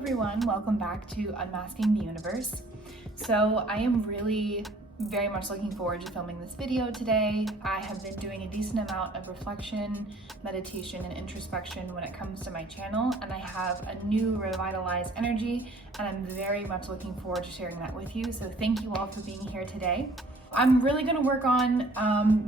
everyone, welcome back to Unmasking the Universe. So I am really very much looking forward to filming this video today. I have been doing a decent amount of reflection, meditation, and introspection when it comes to my channel, and I have a new revitalized energy, and I'm very much looking forward to sharing that with you. So thank you all for being here today. I'm really going to work on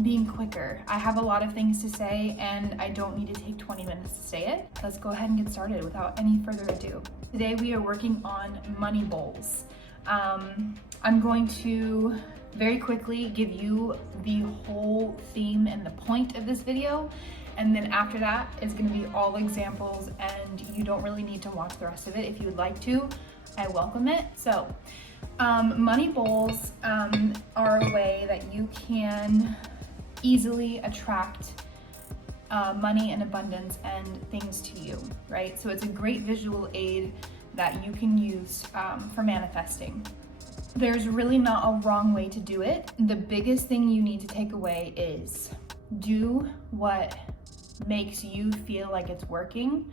being quicker. I have a lot of things to say and I don't need to take 20 minutes to say it. Let's go ahead and get started without any further ado. Today we are working on money bowls. I'm going to very quickly give you the whole theme and the point of this video, and then after that is going to be all examples, and you don't really need to watch the rest of it. If you would like to, I welcome it. So money bowls are a way that you can easily attract money and abundance and things to you, right? So it's a great visual aid that you can use for manifesting. There's really not a wrong way to do it. The biggest thing you need to take away is do what makes you feel like it's working,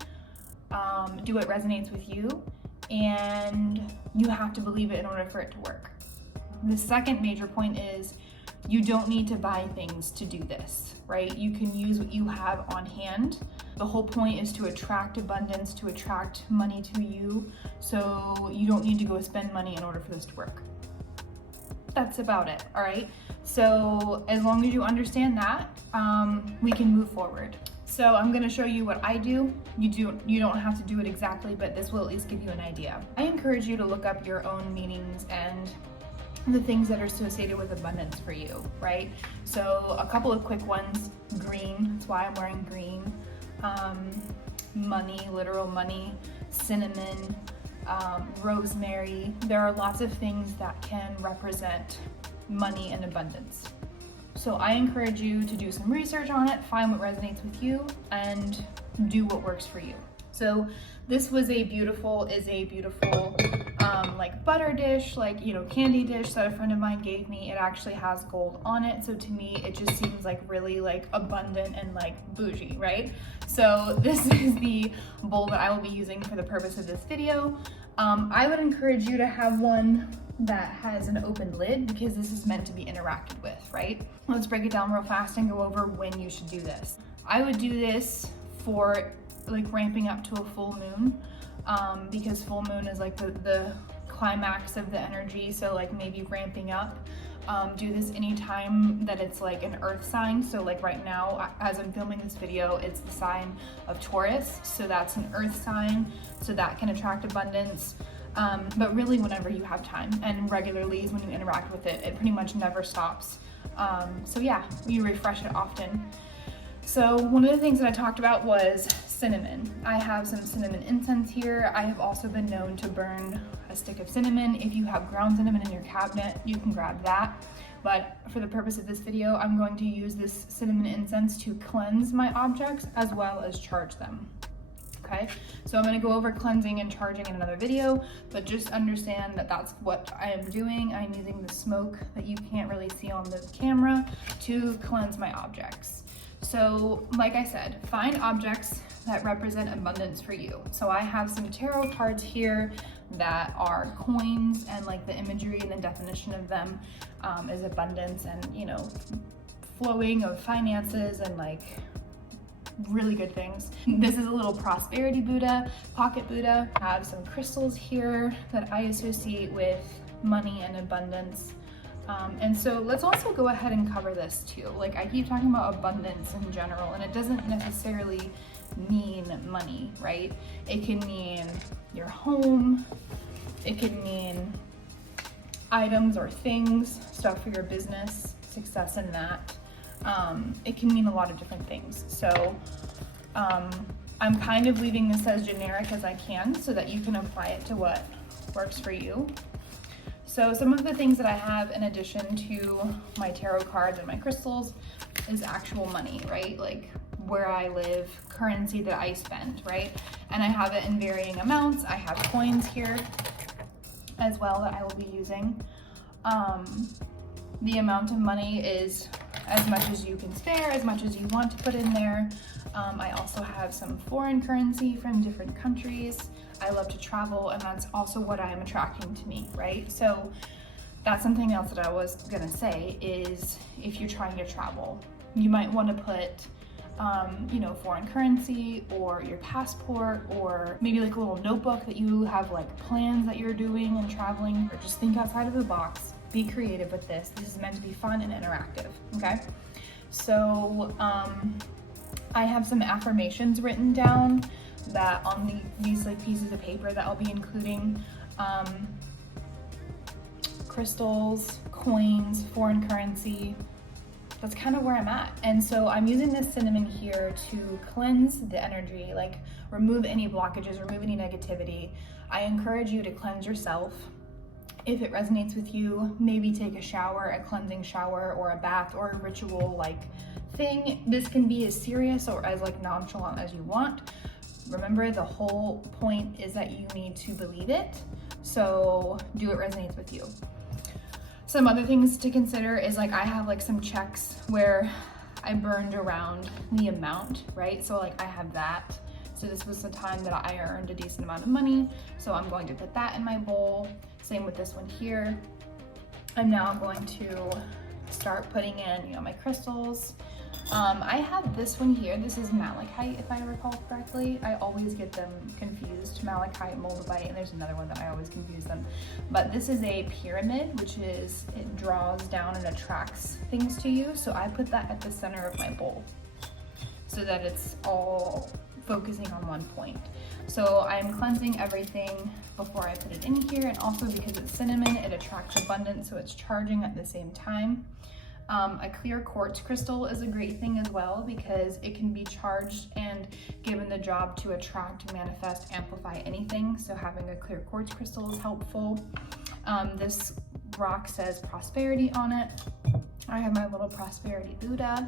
do what resonates with you, and you have to believe it in order for it to work. The second major point is you don't need to buy things to do this, right? You can use what you have on hand. The whole point is to attract abundance, to attract money to you, so you don't need to go spend money in order for this to work. That's about it, all right? So as long as you understand that, we can move forward. So I'm gonna show you what I do. You don't have to do it exactly, but this will at least give you an idea. I encourage you to look up your own meanings and the things that are associated with abundance for you, right? So a couple of quick ones: green, that's why I'm wearing green. Money, literal money, cinnamon, rosemary. There are lots of things that can represent money and abundance. So I encourage you to do some research on it, find what resonates with you, and do what works for you. So this is a beautiful like butter dish, like, you know, candy dish that a friend of mine gave me. It actually has gold on it. So to me, it just seems like really like abundant and like bougie, right? So this is the bowl that I will be using for the purpose of this video. I would encourage you to have one that has an open lid because this is meant to be interacted with, right? Let's break it down real fast and go over when you should do this. I would do this for like ramping up to a full moon, because full moon is like the climax of the energy. So like maybe ramping up. Do this anytime that it's like an earth sign. So like right now, as I'm filming this video, it's the sign of Taurus. So that's an earth sign. So that can attract abundance. But really whenever you have time, and regularly is when you interact with it. It pretty much never stops. So yeah, you refresh it often. So one of the things that I talked about was cinnamon. I have some cinnamon incense here. I have also been known to burn a stick of cinnamon. If you have ground cinnamon in your cabinet, you can grab that. But for the purpose of this video, I'm going to use this cinnamon incense to cleanse my objects as well as charge them. Okay, so I'm going to go over cleansing and charging in another video, but just understand that that's what I am doing. I'm using the smoke that you can't really see on the camera to cleanse my objects. So like I said, find objects that represent abundance for you. So I have some tarot cards here that are coins, and like the imagery and the definition of them is abundance and, you know, flowing of finances and like really good things. This is a little prosperity Buddha, pocket Buddha. I have some crystals here that I associate with money and abundance. And so let's also go ahead and cover this too. Like I keep talking about abundance in general, and it doesn't necessarily mean money, right? It can mean your home. It can mean items or things, stuff for your business, success in that. It can mean a lot of different things. So I'm kind of leaving this as generic as I can so that you can apply it to what works for you. So some of the things that I have in addition to my tarot cards and my crystals is actual money, right? Like where I live, currency that I spend, right? And I have it in varying amounts. I have coins here as well that I will be using. The amount of money is as much as you can spare, as much as you want to put in there. I also have some foreign currency from different countries. I love to travel, and that's also what I am attracting to me, right? So that's something else that I was gonna say is if you're trying to travel, you might want to put foreign currency or your passport, or maybe like a little notebook that you have like plans that you're doing and traveling, or just think outside of the box. Be creative with this. This is meant to be fun and interactive, okay? So I have some affirmations written down that on these like pieces of paper that I'll be including. Crystals, coins, foreign currency. That's kind of where I'm at. And so I'm using this cinnamon here to cleanse the energy, like remove any blockages, remove any negativity. I encourage you to cleanse yourself. If it resonates with you, maybe take a shower, a cleansing shower, or a bath, or a ritual like thing. This can be as serious or as like nonchalant as you want. Remember, the whole point is that you need to believe it. So do what resonates with you. Some other things to consider is like I have like some checks where I burned around the amount, right? So like I have that. So this was the time that I earned a decent amount of money. So I'm going to put that in my bowl. Same with this one here. I'm now going to start putting in, my crystals. I have this one here. This is malachite, if I recall correctly. I always get them confused. Malachite, moldavite, and there's another one that I always confuse them. But this is a pyramid, which is, it draws down and attracts things to you. So I put that at the center of my bowl so that it's all focusing on one point. So I'm cleansing everything before I put it in here, and also because it's cinnamon, it attracts abundance, so it's charging at the same time. A clear quartz crystal is a great thing as well because it can be charged and given the job to attract, manifest, amplify anything. So having a clear quartz crystal is helpful. This rock says prosperity on it. I have my little prosperity Buddha.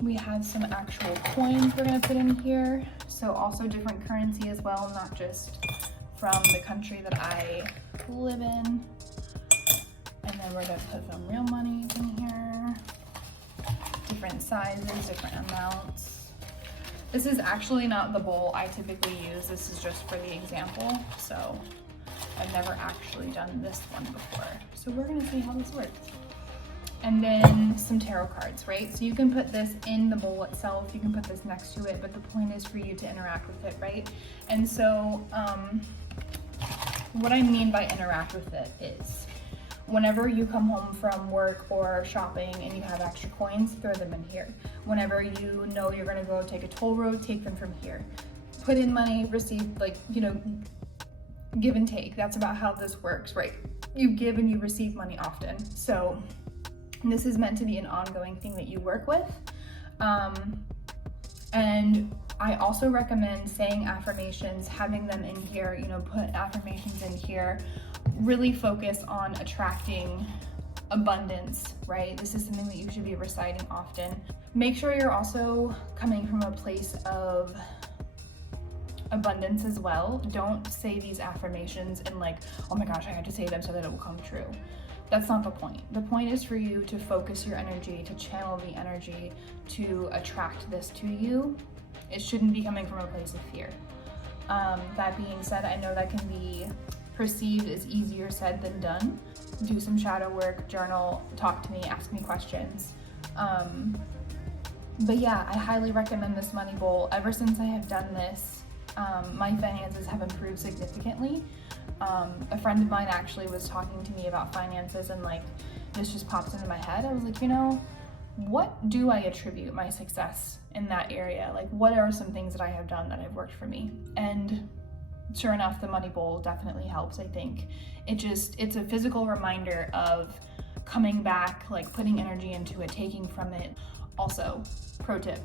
We have some actual coins we're gonna put in here. So also different currency as well, not just from the country that I live in. And then we're gonna put some real money in here. Different sizes, different amounts. This is actually not the bowl I typically use. This is just for the example. So I've never actually done this one before. So we're gonna see how this works. And then some tarot cards, right? So you can put this in the bowl itself, you can put this next to it, but the point is for you to interact with it, right? And so what I mean by interact with it is whenever you come home from work or shopping and you have extra coins, throw them in here. Whenever you know you're gonna go take a toll road, take them from here. Put in money, receive, give and take. That's about how this works, right? You give and you receive money often. So this is meant to be an ongoing thing that you work with. And I also recommend saying affirmations, having them in here, put affirmations in here. Really focus on attracting abundance, right? This is something that you should be reciting often. Make sure you're also coming from a place of abundance as well. Don't say these affirmations and oh my gosh, I have to say them so that it will come true. That's not the point. The point is for you to focus your energy, to channel the energy, to attract this to you. It shouldn't be coming from a place of fear. That being said, I know that can be perceived as easier said than done. Do some shadow work, journal, talk to me, ask me questions. But yeah, I highly recommend this money bowl. Ever since I have done this, my finances have improved significantly. A friend of mine actually was talking to me about finances, and this just popped into my head. I was like, what do I attribute my success in that area? What are some things that I have done that have worked for me? And sure enough, the money bowl definitely helps, I think. It's a physical reminder of coming back, putting energy into it, taking from it. Also, pro tip,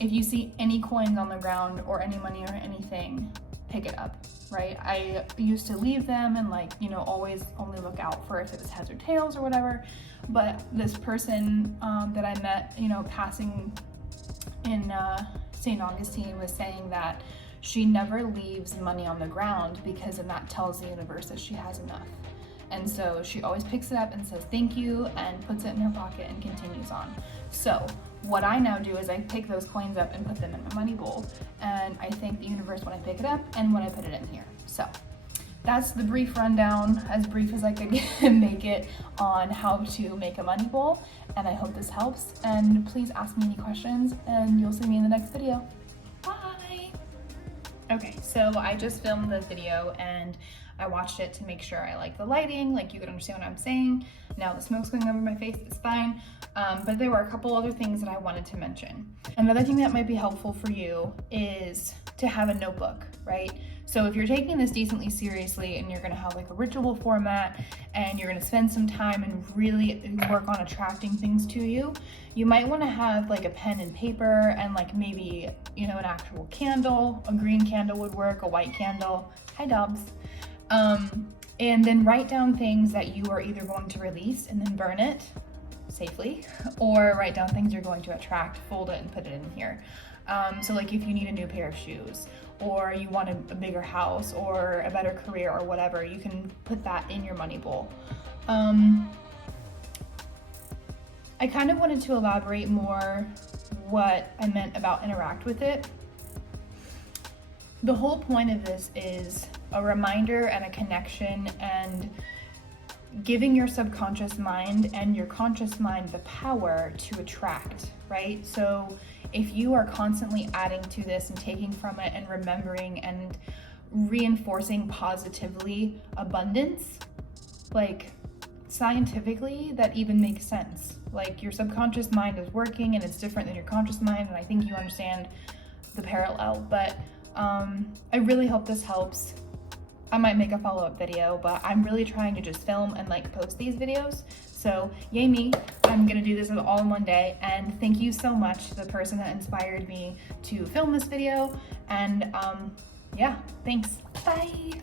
if you see any coins on the ground or any money or anything, pick it up, right? I used to leave them and always only look out for if it was heads or tails or whatever. But this person that I met, passing in St. Augustine was saying that she never leaves money on the ground because then that tells the universe that she has enough. And so she always picks it up and says thank you and puts it in her pocket and continues on. So what I now do is I pick those coins up and put them in my money bowl, and I thank the universe when I pick it up and when I put it in here. So that's the brief rundown, as brief as I could make it, on how to make a money bowl, and I hope this helps. And please ask me any questions, and you'll see me in the next video. Bye! Okay, so I just filmed the video and I watched it to make sure I like the lighting, like you could understand what I'm saying. Now the smoke's going over my face, it's fine. But there were a couple other things that I wanted to mention. Another thing that might be helpful for you is to have a notebook, right? So if you're taking this decently seriously and you're gonna have like a ritual format and you're gonna spend some time and really work on attracting things to you, you might wanna have like a pen and paper and like maybe, you know, an actual candle. A green candle would work, a white candle. Hi, Dobbs. And then write down things that you are either going to release and then burn it safely, or write down things you're going to attract, fold it and put it in here. So like if you need a new pair of shoes, or you want a bigger house or a better career or whatever, you can put that in your money bowl. I kind of wanted to elaborate more what I meant about interact with it. The whole point of this is a reminder and a connection and giving your subconscious mind and your conscious mind the power to attract, right? So if you are constantly adding to this and taking from it and remembering and reinforcing positively abundance, like scientifically that even makes sense. Like your subconscious mind is working and it's different than your conscious mind, and I think you understand the parallel. But I really hope this helps. I might make a follow-up video, but I'm really trying to just film and like post these videos. So yay me, I'm gonna do this all in one day. And thank you so much to the person that inspired me to film this video. And yeah, thanks, bye.